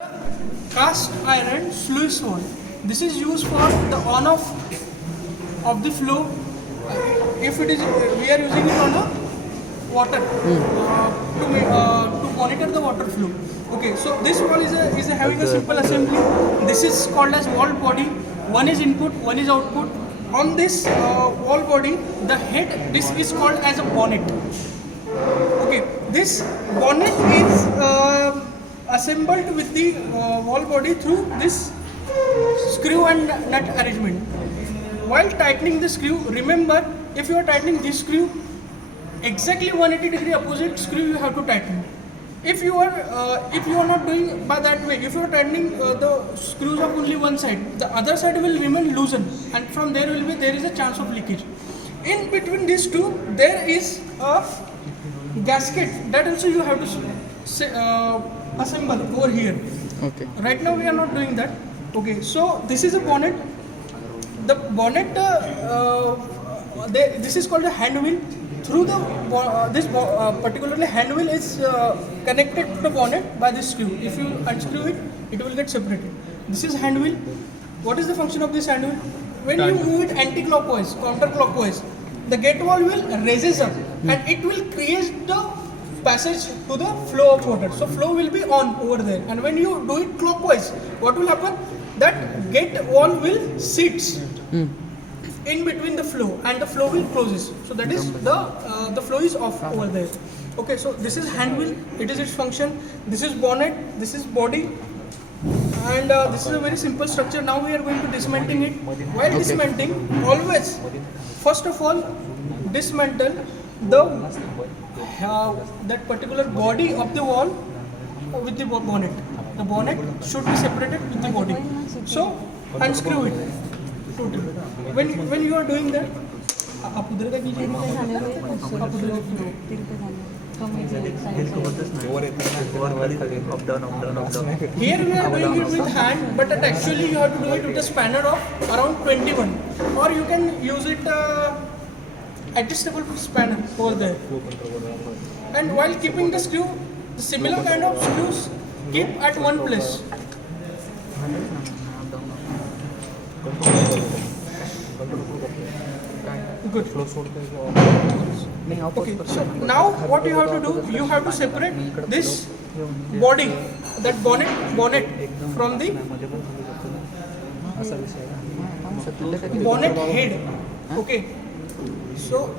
cast iron sluice valve. This is used for the on-off of the flow. If it is, we are using it on a water to monitor the water flow. Okay, so this valve is having a simple assembly. This is called as valve body. One is input, one is output. On this valve body, the head, this is called as a bonnet. Okay, this bonnet is assembled with the valve body through this screw and nut arrangement. While tightening the screw, remember, if you are tightening this screw, exactly 180-degree opposite screw you have to tighten. If you are not doing by that way, if you are tightening the screws of only one side, the other side will remain loosened, and from there is a chance of leakage. In between these two, there is a gasket that also you have to assemble over here. Okay. Right now we are not doing that. Okay, so this is a bonnet. The bonnet, this is called a hand wheel. Through the particularly hand wheel is connected to the bonnet by this screw. If you unscrew it, it will get separated. This is hand wheel. What is the function of this hand wheel? When you move it anti-clockwise, counterclockwise, the gate valve will raises up and it will create the passage to the flow of water. So flow will be on over there. And when you do it clockwise, what will happen? That gate valve will sits in between the flow, and the flow will closes. So that is the flow is off over there. Okay, so this is hand wheel. It is its function. This is bonnet. This is body. And this is a very simple structure. Now we are going to dismantling it. While dismantling, always, first of all, dismantle that particular body of the wall with the bonnet. The bonnet should be separated with the body. So unscrew it totally. When you are doing that, आप उधर का कीजिए, आप उधर Here we are doing it with hand, but actually you have to do it with a spanner of around 21, or you can use it adjustable spanner over there. And while keeping the screw, the similar kind of screws keep at one place. Good. Okay, so now what you have to do, you have to separate this body, that bonnet from the bonnet head. Okay, so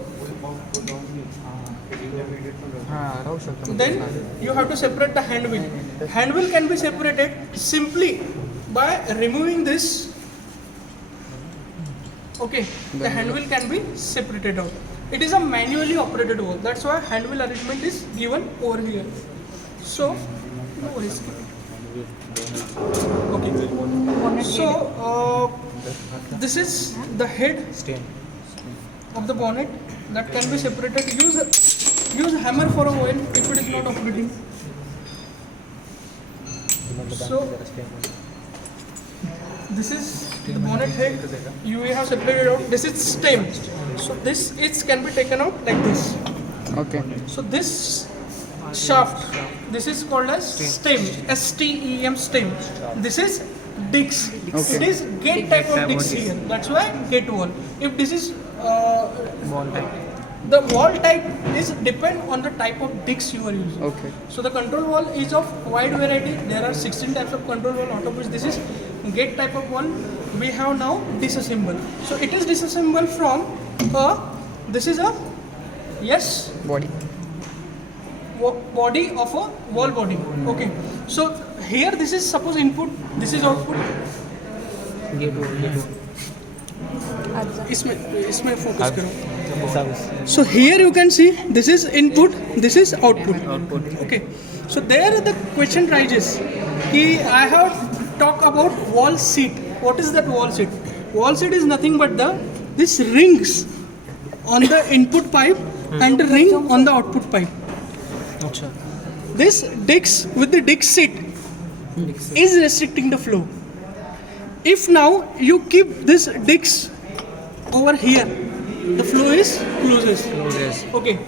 then you have to separate the hand wheel. Hand wheel can be separated simply by removing this. Okay, the hand wheel can be separated out. It is a manually operated valve. That's why hand wheel arrangement is given over here. So, no worries. Okay. So, this is the head of the bonnet that can be separated. Use hammer for a while if it is not operating. So, this is the bonnet head. You have separated out. This is stem. So this can be taken out like this. Okay. So this shaft, this is called as stem. STEM stem. This is disc. Okay. It is gate type of disc here. That's why gate wall. If this is the wall type is depend on the type of disc you are using. Okay. So the control wall is of wide variety. There are 16 types of control wall, out of which this is gate type of wall. We have now disassembled. So it is disassembled from this is a body of a wall body. Okay. So here this is suppose input, this is output. इसमें focus करो. So here you can see this is input, this is output. Okay. So there the question rises. I have talked about wall seat. What is that wall seat? Wall seat is nothing but this rings on the input pipe and the ring on the output pipe. This disc with the disc seat is restricting the flow. If now you keep this disc over here, the flow is closes. Okay.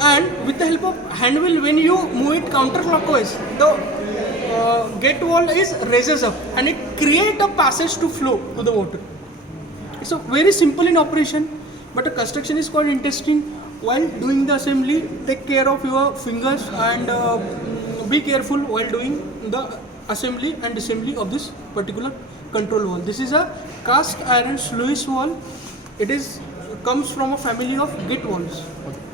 And with the help of hand wheel, when you move it counterclockwise, the gate wall is raises up and it create a passage to flow to the water. It's a very simple in operation, but a construction is quite interesting. While doing the assembly, take care of your fingers and be careful while doing the assembly and disassembly of this particular control wall. This is a cast iron sluice wall. It is comes from a family of gate walls. Okay.